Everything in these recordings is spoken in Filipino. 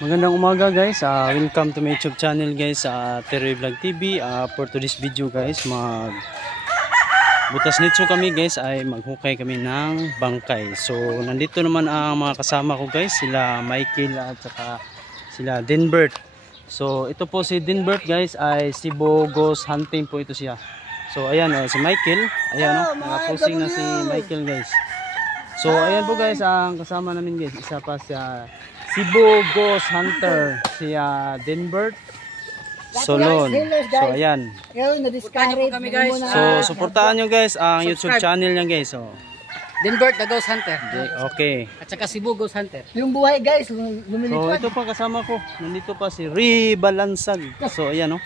Magandang umaga guys, welcome to my YouTube channel guys, Terry Vlog TV. For today's video guys, butas nitso kami guys, ay maghukay kami ng bangkay. So nandito naman ang mga kasama ko guys, sila Michael at saka sila Denbert. So ito po si Denbert guys, ay Cebu Ghost Hunting po ito siya. So ayan si Michael, ayan nakapusing na si Michael guys. So ayan po guys, ang kasama namin guys, isa pa siya Cebu Ghost Hunter, si Denbert Solon. So ayan. So suportahan nyo guys ang YouTube channel niya guys. So Denbert the Ghost Hunter. Okay. At saka Cebu Ghost Hunter. Yung buhay guys, So ito pa kasama ko. Nandito pa si Ribalansag. So ayan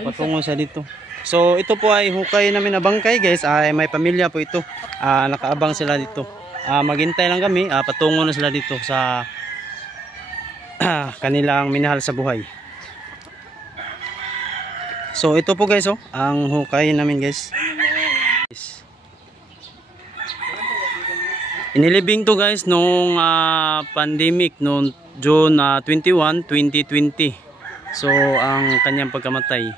patungo sa dito. So ito po ay hukay namin na bangkay guys. Ay may pamilya po ito. Nakaabang sila dito. Maghintay lang kami. Patungo na sila dito sa kanilang minahal sa buhay. So ito po guys ang hukay namin guys. Inilibing to guys nung pandemic noong June 21, 2020. So ang kanyang pagkamatay.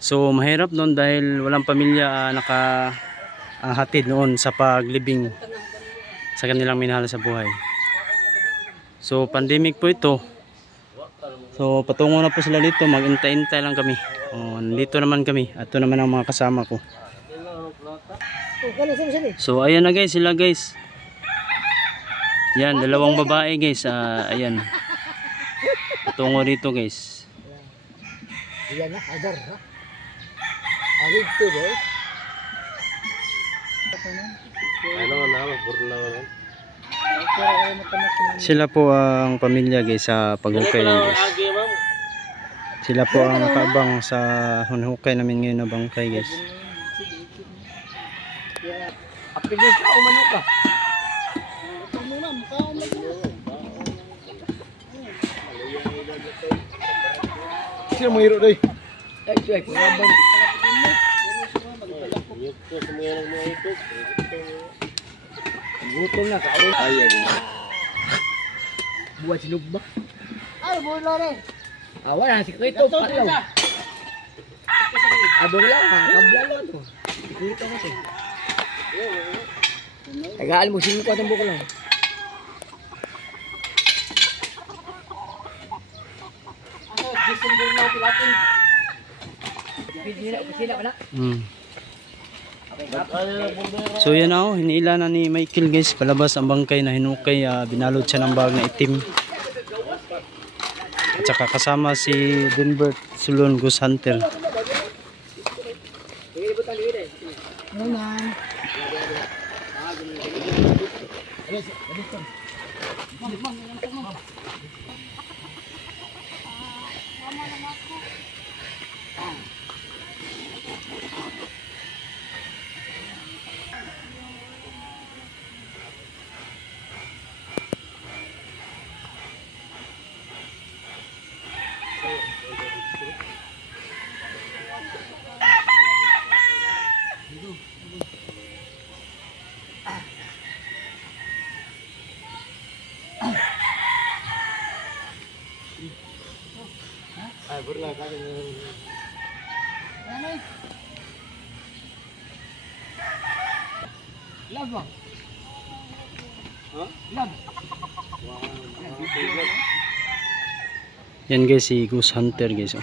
So mahirap noon dahil walang pamilya nakahatid noon sa paglibing sa kanilang minahal sa buhay. So pandemic po ito. So patungo na po sila dito, maghintay-hintay lang kami. Nandito naman kami. Ito naman ang mga kasama ko. So ayan na guys, sila guys. Yan, dalawang babae guys. Ayan. Patungo dito guys. Ayan na, adar ha. Awid to guys. Sila po ang pamilya guys sa paghukay guys. Sila po ang nakaabang sa hunhukay namin ngayon na bangkay guys. Apigil ka umano ka. Sino mo hiro doy? Ay, suway ko abang. Gutom na ka. Ayan. Buat sinug ba? Ay, bulo rin. Wala si Kuito patlaw. Abang lang, kablalo to. Kuito kasi. Tagaan mo sino ko atong buko lang. So yan hinila na ni Michael guys, palabas ang bangkay na hinukay, binalot siya ng bag na itim. At saka kasama si Denbert Solon Ghost Hunter. Ay, burla ka din. Lag ba? Lag. Yan guys si Ghost Hunter guys.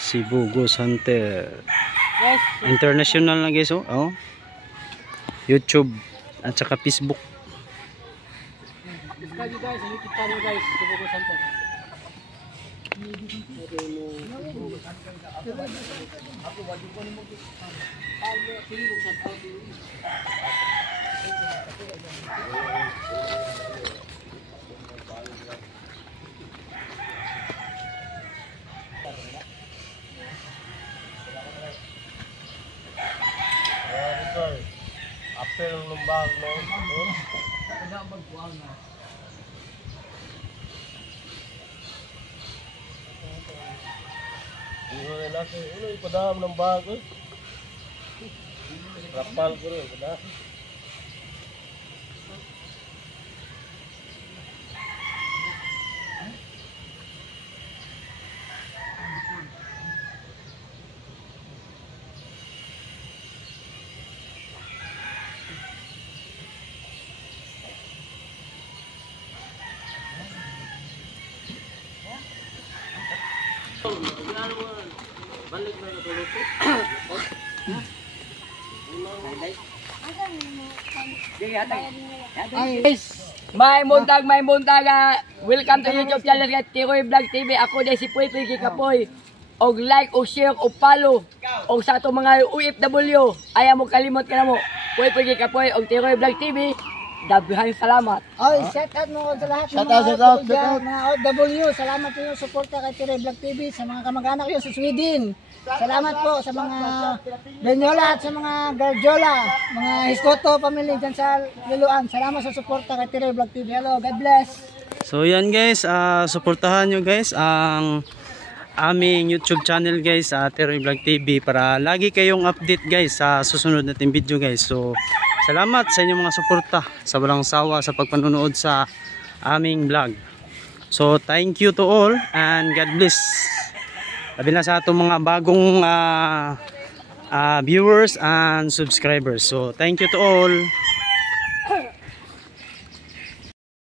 Cebu Ghost Hunter. International na guys YouTube at saka Facebook. Subscribe guys, YouTube channel guys, Cebu Ghost Hunter. Apel lumbang no. Uno ipadam ng bago. Rapal ko rin, May buntag, welcome to YouTube channel kay Tiroy Vlog TV. Ako din si Puy Puy Kikapoy. Og like, og share, og follow. Og sa ato mga OFW, ayaw mo kalimot ka na mo. Puy Puy Kikapoy, og Tiroy Vlog TV. Daghang salamat. Oy, shout out mo sa lahat ng mga OFW. Salamat sa inyong suporta kay Tiroy Vlog TV, sa mga kamag-anak ko sa Sweden. Salamat po sa mga Benyola at sa mga Garjola, mga Hiskoto family dyan sa Liluan. Salamat sa suporta kay Tiroy Vlog TV. Hello, God bless. So yan guys, suportahan nyo guys ang aming YouTube channel guys, Tiroy Vlog TV, para lagi kayong update guys sa susunod nating video guys. So salamat sa inyong mga suporta, sa walang sawa sa pagpanonood sa aming vlog. So thank you to all and God bless. Sabi na sa atong mga bagong viewers and subscribers. So thank you to all.